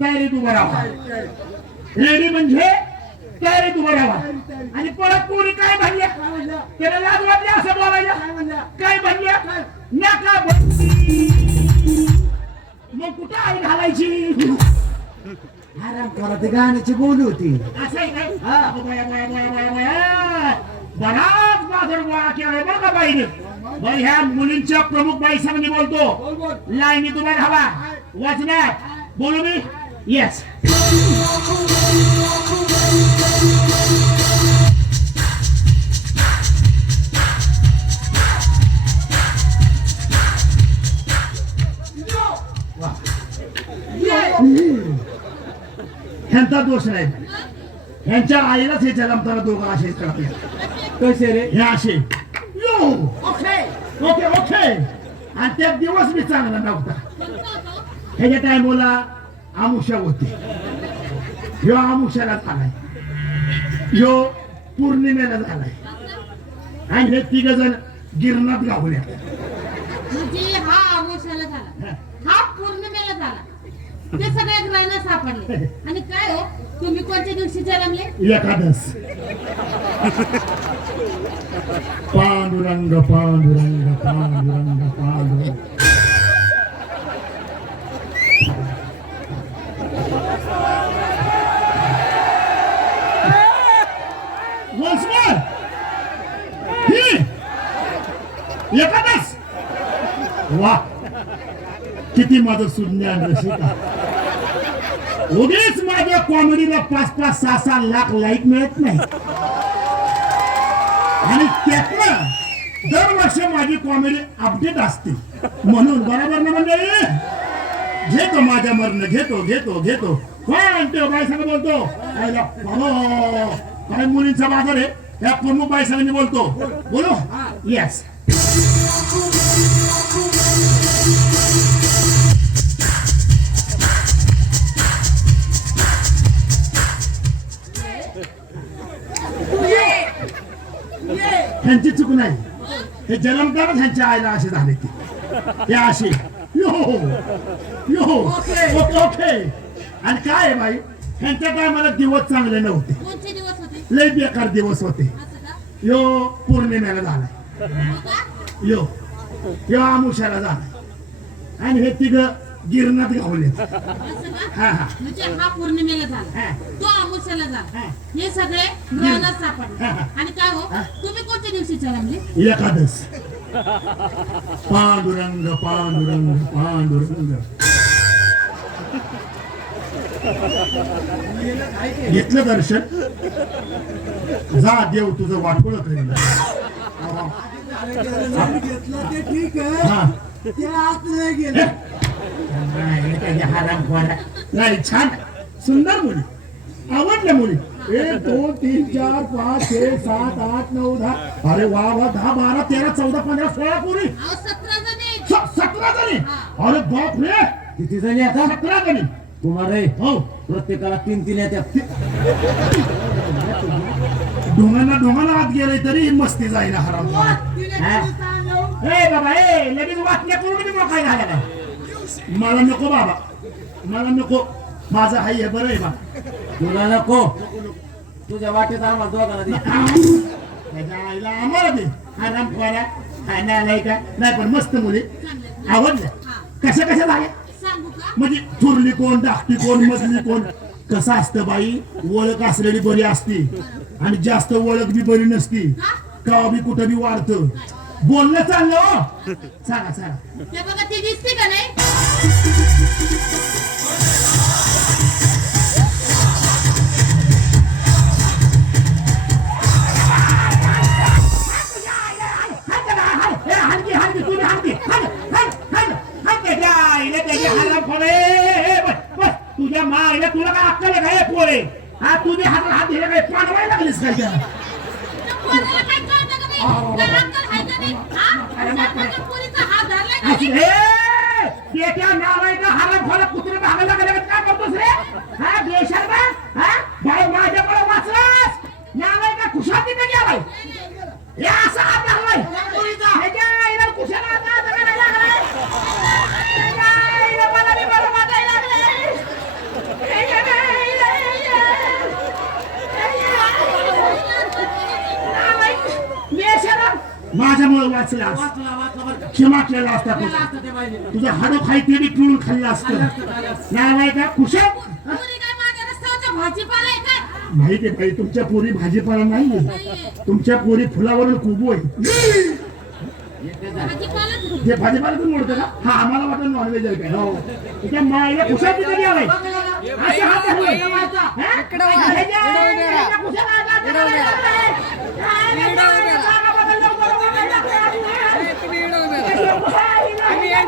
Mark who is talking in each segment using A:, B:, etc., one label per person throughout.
A: तयारीत उभं राहा. रेडी म्हणजे तयारीत उभं राहा. आणि परत कोणी काय म्हणल्या? त्याला लाज वाटली असं बोलायला? काय म्हणल्या? नका मग कुठं आई घालायची?
B: आराम करा ते गाण्याची बोली होती.
A: असं आहे काय. बराच बाजार गोळा केलाय बरं का बाईने? बरं ह्या मुलींच्या प्रमुख बाई सांगली बोलतो लाईनी तुम्हाला हवा. वाचण्यात. बोलू मी. येस ह्यांचा दोष नाही. ह्यांच्या आईलाच हे जलमताना दोघं असेच कळते
B: कसे रे?
A: हे असे. यो! ओके. Okay okay. आणि त्या दिवस मी चांगला नव्हता. ह्याच्या टायमोला आमुषा होती ह्यो आमुषाला झालाय ह्यो पौर्णिमेला झालाय आणि हे तिघ जण गिरणात गावल्या
C: म्हणजे हा झाला. हा. पौर्णिमेला झाला. ते सगळे ग्रहण सापडले. आणि काय हो? तुम्ही कोणत्या दिवशी जन्मले?
A: एकादश पांडुरंग पांडुरंग पांडुरंग पांडुरंग. एकादश! वा! किती माझं सुज्ञान रसिका उगीच माझ्या कॉमेडीला पाच पाच सहा सहा लाख लाईक मिळत नाही. आणि त्यातनं दरवर्षी माझी कॉमेडी अपडेट असते. म्हणून बरोबर ना म्हणजे घेतो माझ्या मरण घेतो घेतो घेतो. कोण ते बाई संग बोलतो. काय मुलींचा बाजार आहे या प्रमुख बाई संग मी बोलतो. बोलो. येस ह्यांची चूक नाही. हे जन्मताच ह्यांच्या आईला असे झाले ते हे असे. यो. यो. ओके. आणि काय आहे बाई? ह्यांच्या काय मला दिवस चांगले नव्हते. लय बेकार दिवस होते. यो पौर्णिमेला झालाय.
C: हो?
A: यो. यो आमुषाला झालाय आणि हे तिघ गिरणात हा हा.
C: म्हणजे हा पौर्णिमेला झाला. तो आमुशाला झाला
A: हा.
C: सगळे ग्रहणात सापडले. आणि काय हो. तुम्ही कोणत्या दिवशी
A: एकादश पांडुरंग पांडुरंग पांडुरंग. घेतलं दर्शन? जा देव तुझं वाटोळ करेल
B: घेतलं ते ठीक आहे
A: हा.
B: ते आत नाही गेलं
A: छान सुंदर मुली आवडल्या मुली एक दोन तीन चार पाच छे सात आठ नऊ दहा अरे वा वा दहा बारा तेरा चौदा पंधरा सोळा पुरी
C: सतरा जणी.
A: स- सतरा जणी? अरे बाप रे
B: किती जणी आता?
A: सतरा जणी.
B: तुम्हाला
A: हो.
B: प्रत्येकाला तीन तीन येतात
A: ढोंगांना ढोंगाला आत गेले तरी मस्ती जाईल हराम ए बाबा ए लगेच वाटण्या काय मला नको बाबा मला नको. माझं हाय हे बरं आहे बा.
B: तुला नको. तुझ्या वाटेत आम्हाला दोघांना दे.
A: आईला आम्हाला दे. आराम खोऱ्या खायला आलाय का नाही पण मस्त मुली. आवडल्या कशा कशा झाल्या?
C: सांगू का?
A: म्हणजे थुरली कोण धाकटी कोण मजली कोण? कसं असतं बाई? ओळख असलेली बरी असती. आणि जास्त ओळख बी बरी नसती. का बी कुठं बी वाढतं? बोलणं चाललं हो. सांगा सांगा.
C: ते बघा ती दिसते का नाही?
A: तुझ्या माईला तुला काय अक्कल काय पोरे हा तुम्ही हात हात दिले काय? पाणवायला लागलीस काय त्या
C: पोराला काय कळतं का नाही? आहे का नाही? हा? सरपंच पोरीचा हात का
A: अशी
C: नाही?
A: हे त्याच्या नावायला हराम खोला कुत्रे भागायला गेले काय करतोस रे हा देशात हा बाई माझ्याकडे वाचलास नावाय का खुशाती का गेलाय हे असं हात धरलाय ह्याच्या आईला कुशाला हात धरायला लागलाय ह्याच्या आईला मला बी बरं वाटायला लागलंय. वाचलास
B: वाचला
A: केला असता तुझा
B: ते
A: हाडो खाई ते बी पिळून खाल्लं असतं. नाही का?
C: काय
A: माहिती आहे बाई तुमच्या पोरी भाजीपाला नाहीये.
C: नाहीये.
A: तुमच्या पोरी फुलावरून कुबू आहे.
B: जा.
A: जे भाजीपाला तुम्ही म्हणतो का? हा आम्हाला वाटतं नॉनव्हेज आहे काय. हो. त्या मायला खुशाल किती गेलाय असं हात हलवाय. हा? हे जे- हे खुशाल हात हात हलवाय. काय नाही, जागा बदल लवकर,
D: फुलवर कांदा
A: आपल्या नसल्या काही भेटी आहे? नालायक का? खुशाल किती गेलाय?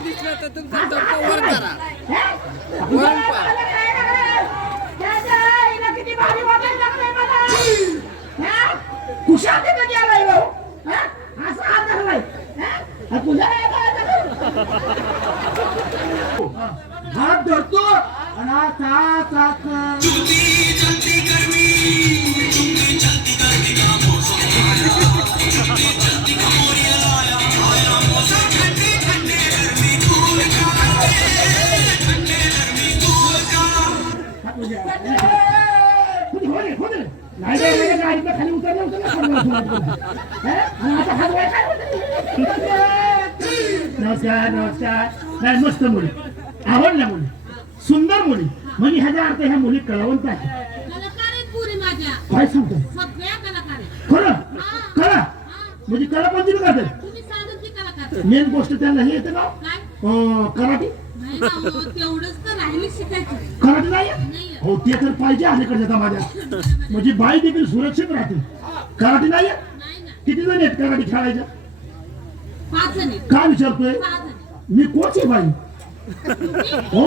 D: दिसलं तर तुमचा डोकं वर करा.
A: हे? हा? हा? असं हात?
B: हात धरतो. आणि असा चाक
A: हा, खाली उतरलं होतं. हा? नमस्कार नमस्कार मस्त मुली आवडल्या मुली सुंदर मुली म्हणजे ह्याचा अर्थ ह्या मुली कलावंत आहे काय सांगतो खरं
C: हा.
A: म्हणजे कला कोणती बी
C: तुम्ही की कलाकार
A: मेन गोष्ट त्यांना हे येतं का?
C: काय?
A: अं, कराटे.
C: नाही ना हो, तेवढंच तर राहिली शिकायची.
A: कराटे नाही येत?
C: नाही
A: हो ते तर पाहिजे अलीकडच्या समाजात. म्हणजे बाई देखील सुरक्षित राहते. कराटे नाही येत?
C: नाही ना.
A: किती जण आहेत कराटे खेळायच्या
C: पाच जण आहेत.
A: का विचारतोय?
C: सहा जण
A: मी कोच आहे बाई. हो?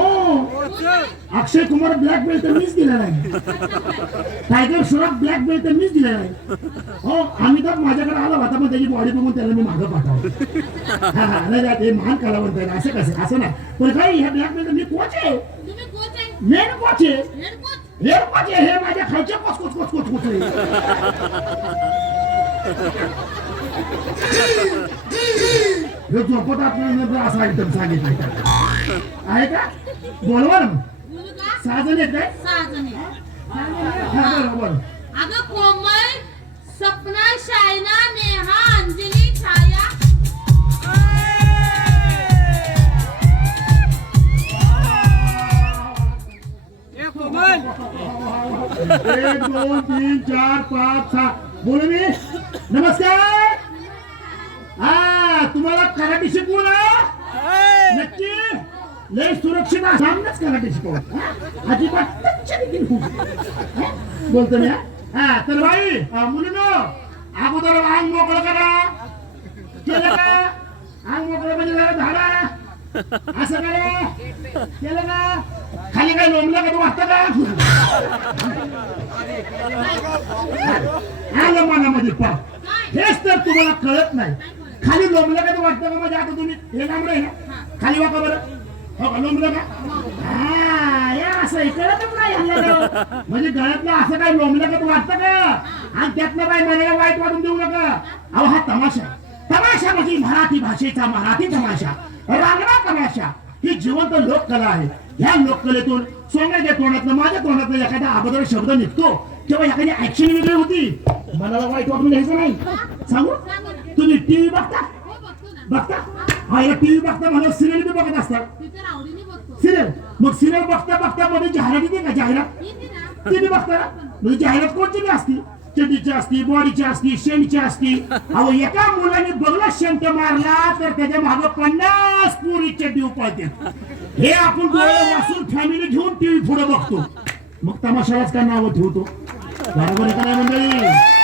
A: अक्षय कुमार ब्लॅक बेल्ट तर मीच दिला नाही. टायगर श्रॉफ ब्लॅक बेल्ट तर मीच दिला नाही. हो अमिताभ माझ्याकडे आला होता पण त्याची बॉडी बघून त्याला मी मागं पाठवलं. हा हा नाही नाही, ते महान कलावंत आहे असं कसं असं नाही. पण काय ह्या ब्लॅक बेल्ट मी कोच आहे.
C: तुम्ही कोच आहे.
A: मेन कोच आहे. हे कोच आहे हे माझ्या खालच्या coach coach coach coach coach आहे. हे झोपत आपल्याला असा आयटम सांगितलं आहे का? बोलवा ना. सहा जण आहेत काय?
C: सहा जण आहेत.
A: हा बरं बरं
C: अगं कोमल सपना शायना नेहा अंजली छाया.
A: एक दोन तीन चार पाच सहा. बोलू मी? नमस्कार. तुम्हाला कराटे शिकवू ना? नक्की? लय सुरक्षित. सामनेच कराटे शिकवू. हा? अजिबात देखील होऊ. हा? बोलतो मी हा? तर बाई मुलीनो अगोदर अंग मोकळं करा. केलं का? अंग मोकळं म्हणजे जरा धाडा असं करा. केलं का? खाली काय लोंबलं का तू? वाटतं का आलं मनामध्ये पा हेच तर तुम्हाला कळत नाही. खाली लोंबलं का तर वाटतं का म्हणजे आता तुम्ही? हे लांबडं आहे ना. खाली वाका बरं. हो का लोंबलं का? हा हे असं नाही. म्हणजे गळ्यातलं असं काय लोंबलं का तर वाटतं का? आणि त्यातनं काय मनाला वाईट वाटून देऊ नका? अहो हा तमाशा. तमाशा म्हणजे मराठी भाषेचा मराठी तमाशा. रांगडा तमाशा. ही जिवंत लोककला आहे. ह्या लोककलेतून सोन्याच्या तोंडातनं माझ्या तोंडातनं एखादा अगोदर शब्द निघतो. किंवा एखादी ऍक्शन वेगळी होती. मनाला वाईट वाटून घ्यायचं नाही. सांगू? तुम्ही टीव्ही बघता?
C: बघता?
A: हा टीव्ही बघता मला सिरियल बी बघत असतात. सिरियल? मग सिरियल बघता बघता मध्ये जाहिरात येते का जाहिरात? तिने बघता म्हणजे जाहिरात कोणती बी असती? चड्डीची असती बॉडीची असती शेणची असती. अहो एका मुलाने बघला शेंट मारला तर त्याच्यामागे पन्नास पुरी चड्डी पळते हे आपण डोळे वाचून फॅमिली घेऊन टीव्ही पुढे बघतो. मग तमाशालाच काय नाव ठेवतो? बरोबर आहे का नाही मंडळी?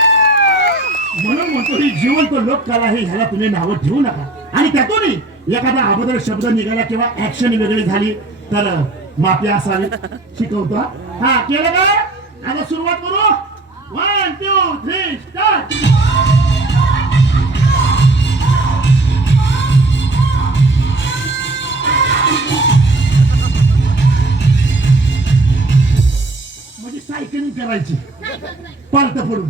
A: म्हणून म्हणतो ही जिवंत लोककला आहे ह्याला तुम्ही नावं ठेवू नका. आणि त्यातूनही एखादा अगोदर शब्द निघाला किंवा ऍक्शन वेगळी झाली तर माफी असावी. शिकवतो हा. केलं का? आता सुरुवात करू. वन टू थ्री स्टार्ट म्हणजे सायकलिंग करायची. पालत पडून.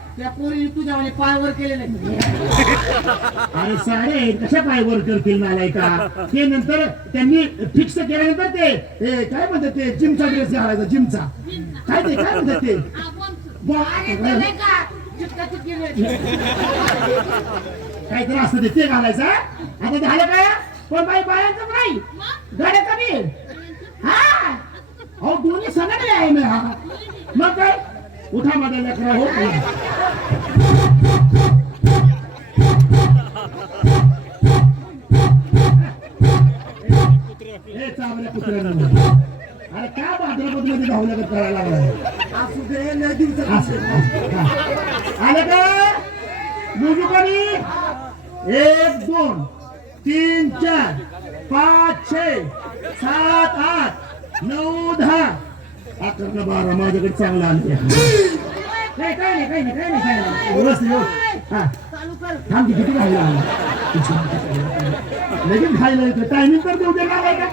B: त्या पोरी तुझ्या पायवर केले नाही
A: अरे साडे कशा पाय वर करतील नालायका ते नंतर त्यांनी फिक्स केल्यानंतर ते ते काय म्हणतात ते जिमचा ड्रेस घालायचा जिमचा. काय ते काय म्हणतात ते?
C: बोल तू.
A: बॉ-
B: चिटका चिटकी नाही.
A: काहीतरी असतं ते ते घालायचं आता झालं काय? पण बाई बायांचं नाही? गाड्याचा बी? हा? अहो दोन्ही सगळे आहे मग काय? उठा माझ्या लेकरा हो अरे काय भाद्रपदमध्ये धावल्या करायला. आलं का? एक दोन तीन चार पाच छे सात आठ नऊ दहा. अकरा बारा माझ्याकडे चांगला आले काय काय नाही काय नाही काय नाही काय नाही. हा. थांब की किती खायला लगेच खायला टायमिंग तर देऊ दे ना का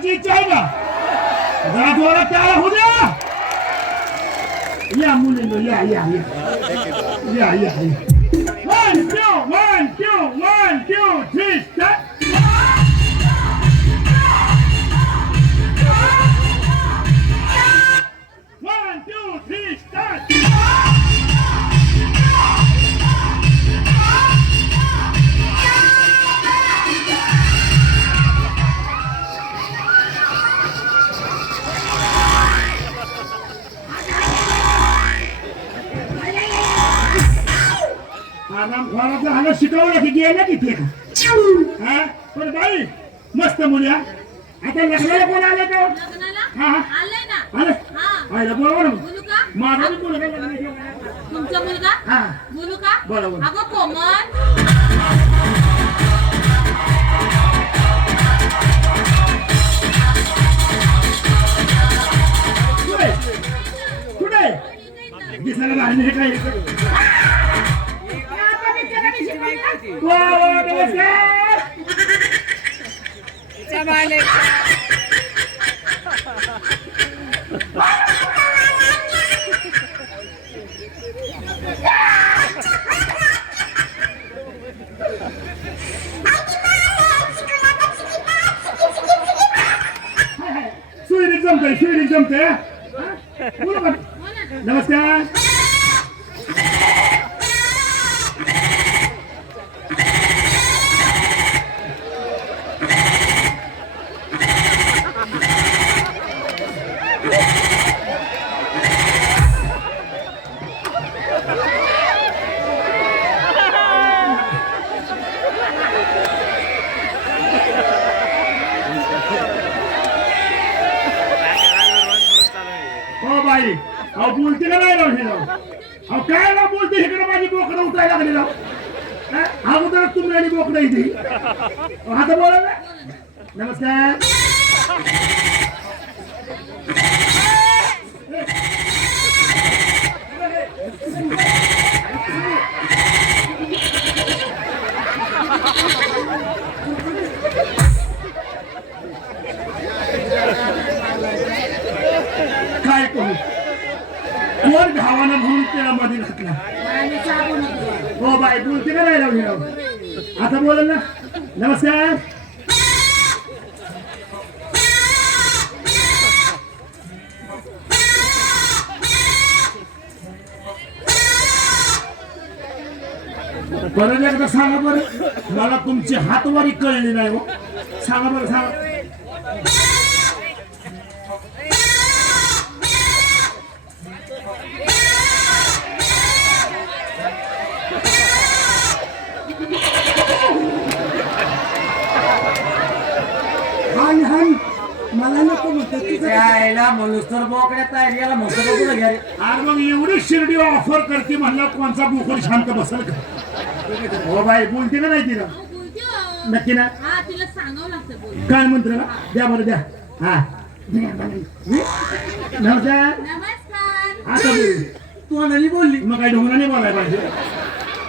A: सगळ्यांची इच्छा आहे का जरा जोरात त्याला होऊ द्या या मुलींनो या या या या या one two one two one two three one खोराचं हालं शिकवलं की गेलं किती हा? पण बाई मस्त मुली हा. आता लग्नाला कोण आलं का? हा, आलं
C: हा.
A: आलं बरोबर माझा बी मुलगा.
C: तुमचा मुलगा?
A: हा.
C: बोलू का?
A: बरोबर.
C: अगं कोमल.
A: दिसायला हे काय? वा, वा, नमस्कार.
D: जमाले
A: नमस्कार हो बाई अहो बोलते का नाही राव हे राव अहो काय राव बोलते इकडे माझी बोकडं उठायला लागली राव हा? अगोदर तुम्ही आणि बोकडं इथे अहो, आता बोला ना नमस्कार काय करू कोण घावानं म्हणून त्याला मध्ये घातला
B: आणि साबण होतं.
A: हो बाई बोलते का नाही राव हे राव आता बोला ना. नमस्कार. परत एकदा सांगा बरं. मला तुमची हातवारी कळली नाही हो. सांगा बरं सांगा.
B: आईला म्हणूस तर बोकड्या तयार याला ना घ्या रे.
A: अरे मग एवढी शिर्डी ऑफर करते म्हणलं कोणचा बुकोर शांत बसल का? हो बाई बोलते का नाही तिला.
C: अहो, बोलते हो.
A: नक्की ना?
C: हा तिला सांगावं लागतं बोल
A: काय म्हणतो ना द्या बरं द्या. हा. नमस्कार.
C: नमस्कार.
A: आता बोल.
B: तू अनानी बोलली.
A: मग काय ढोंगराने बोलाय पाहिजे?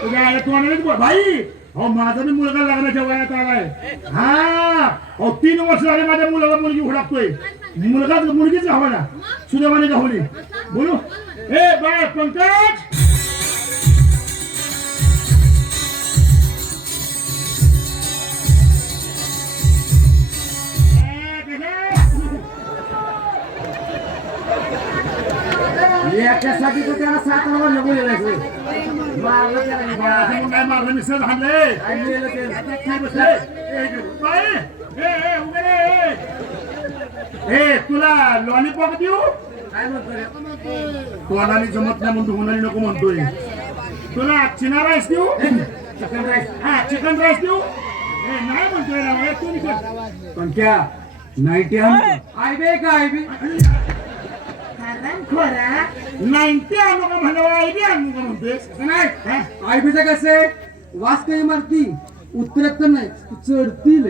A: तुझ्या आईला तू आणायला बोल. भाई अहो माझा मी मुलगा लग्नाच्या वयात आलाय. हा. अहो तीन वर्ष झाले माझ्या मुलाला मुलगी हुडकतोय मुलगा मुलगीच हवा ना सुदैवाने गावली बोलू. ए बाय पंकज?
B: याच्यासाठी तर त्याला सात नंबर बोललेला मारलं त्याला
A: काय मारलं? मी सहज हाणलंय.
B: काय
A: बसलंय? उभे रे, ए. तुला लॉलीपॉप देऊ?
B: काय म्हणतो
A: तोंडाने जमत नाही म्हणतो नको म्हणतोय. तुला चिना राईस देऊ?
B: चिकन राईस
A: हा चिकन राईस देऊ? ए, नाही म्हणतोय ना.
B: पण नाईटी आणतो आय बे का आय बे.
A: नाईन्टी आणू का म्हणलं आयडी आणू का म्हणतोयस
B: नाही? आयबीचं कसं आहे? वास काही मारती उतरत तर नाही. चढतील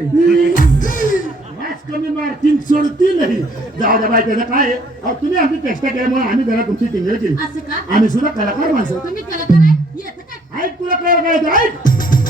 A: कमी मारतील सोडतील जाऊ द्या बाई त्याचं काय आहे? तुम्ही आमची चेष्टा केल्यामुळे आम्ही जरा तुमची टिंगल केली
C: असं का?
A: आम्ही सुद्धा कलाकार माणसं.
C: तुम्ही कलाकार आहे? येतं काय?
A: ऐक तुला काय काय ऐक.